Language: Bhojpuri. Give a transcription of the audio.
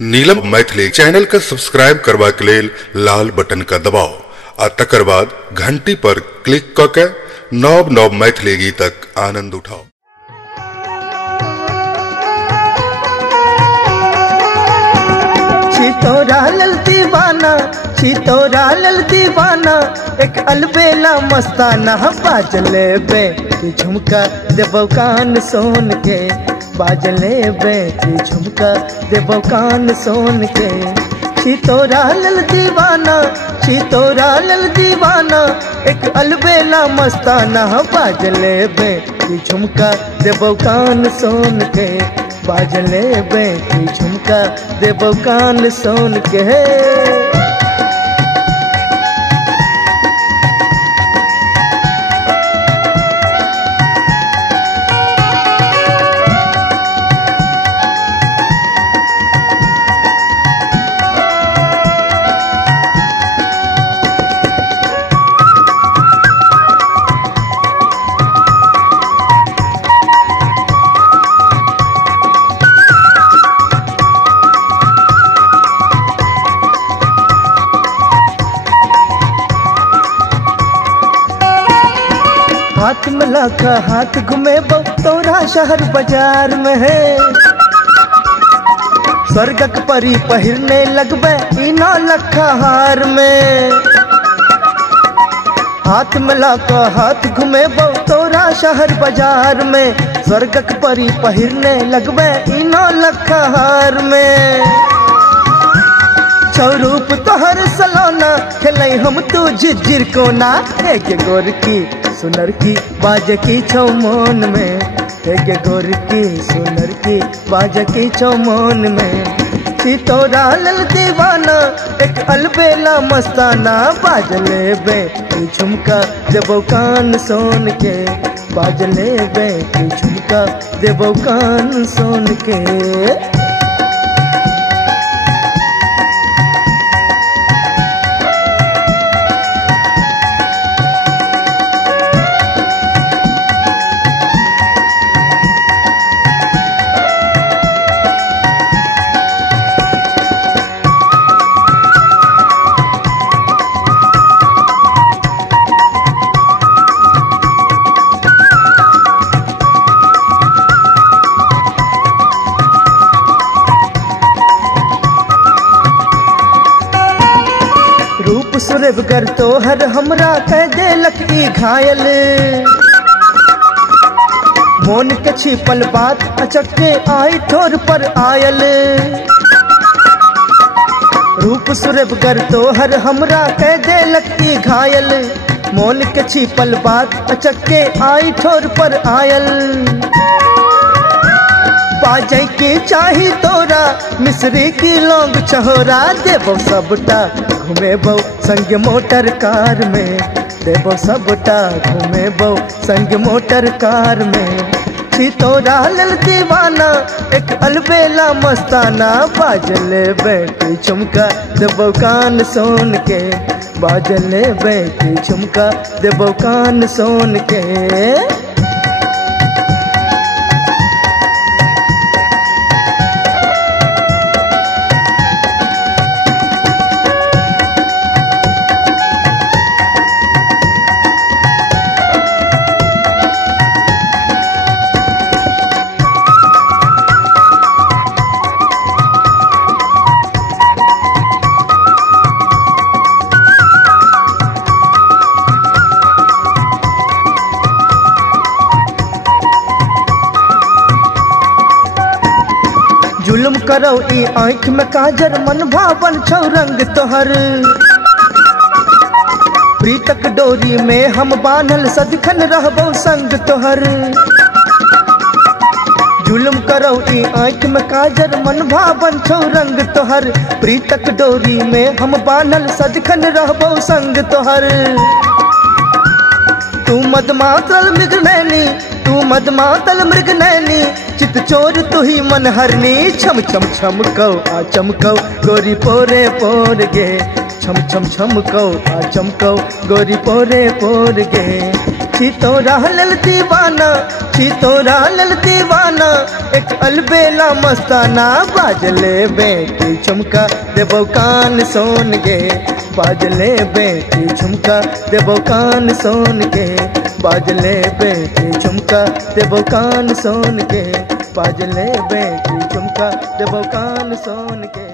नीलम मैथिली चैनल का सब्सक्राइब करबा के लेल लाल बटन का दबाओ आ तकर बाद घंटी पर क्लिक क के नव नव मैथिली गीतक आनंद उठाओ। छितौरा लल दीवाना एक अलबेला मस्ताना बाजले बे झुमका देबौ कान सोन के, बाजले बे झुमका देबौ कान सोन के। छितौरा लल दीवाना एक अलबेला मस्ताना बाजले बे झुमका देबौ कान सोन के, बाजले बे झुमका देबौ कान सोन के। हाथ मिला का हाथ घूमे तोरा शहर बाजार में है, स्वर्गक परी पहिरने लगबे इना लखा हार में। हाथ मिला का हाथ घूमे तोरा शहर बाजार में, स्वर्गक परी पहिरने लगबे इना लखा हार में। स्वरूप तोहर सलोना खेलै हम तू झिझिर कोना, एक गोर की सुनर की बाज की छौ मन में, एक गोर की सुनर की बाज की छौ मन में। छितौरा लल दीवाना एक अलबेला मस्ताना बाजले बे झुमका देबौ कान सोन के, बाजले बे झुमका देबौ कान सोन के। सुरभगर तोहर हमरा कह देलक ई घायल, मोन के छिपल बात अचके आई ठोर पर आयल। रूप सुरभगर तोहर हमरा कह देलक ई घायल, मोन के छिपल बात अचके आई ठोर पर आयल। बाजै की चाही तोरा मिस्री की लौंग छहोरा, देबौ सबटा घुमेबौ संग मोटर कार में, देबौ सबटा घुमेबौ संग मोटर कार में। छितौरा लल दीवाना एक अलबेला मस्ताना बाजले बे झुमका देबौ कान सोन के, बाजले बे झुमका देबौ कान सोन के। जुल्म करो ई आँख में काजर मन भावन छौ रंग तोहर, प्रीतक डोरी में हम बान्हल सदिखन रहबौ संग तोहर। जुल्म करो ई आँख में काजर मन भावन छौ रंग तोहर, प्रीतक डोरी में हम बान्हल सदिखन रहबौ संग तोहर। तू मदमातल मृगनैनी, तू मदमातल मृगनैनी, चित चोर तू ही मन हरनी। छम छम छमकौ आ चमकौ गोरी पोरे पोर गे, छम छम छमकौ आ चमकौ गोरी पोरे पोर गे। छितौरा लल दीवाना एक अलबेला मस्ताना बाजले बेटी झुमका देबो कान सोन गे बाजले बेटी झुमका देबो कान सोन के बाजले बेटी झुमका देबो कान सोन के बाजले बेटी झुमका देबो कान सोन के।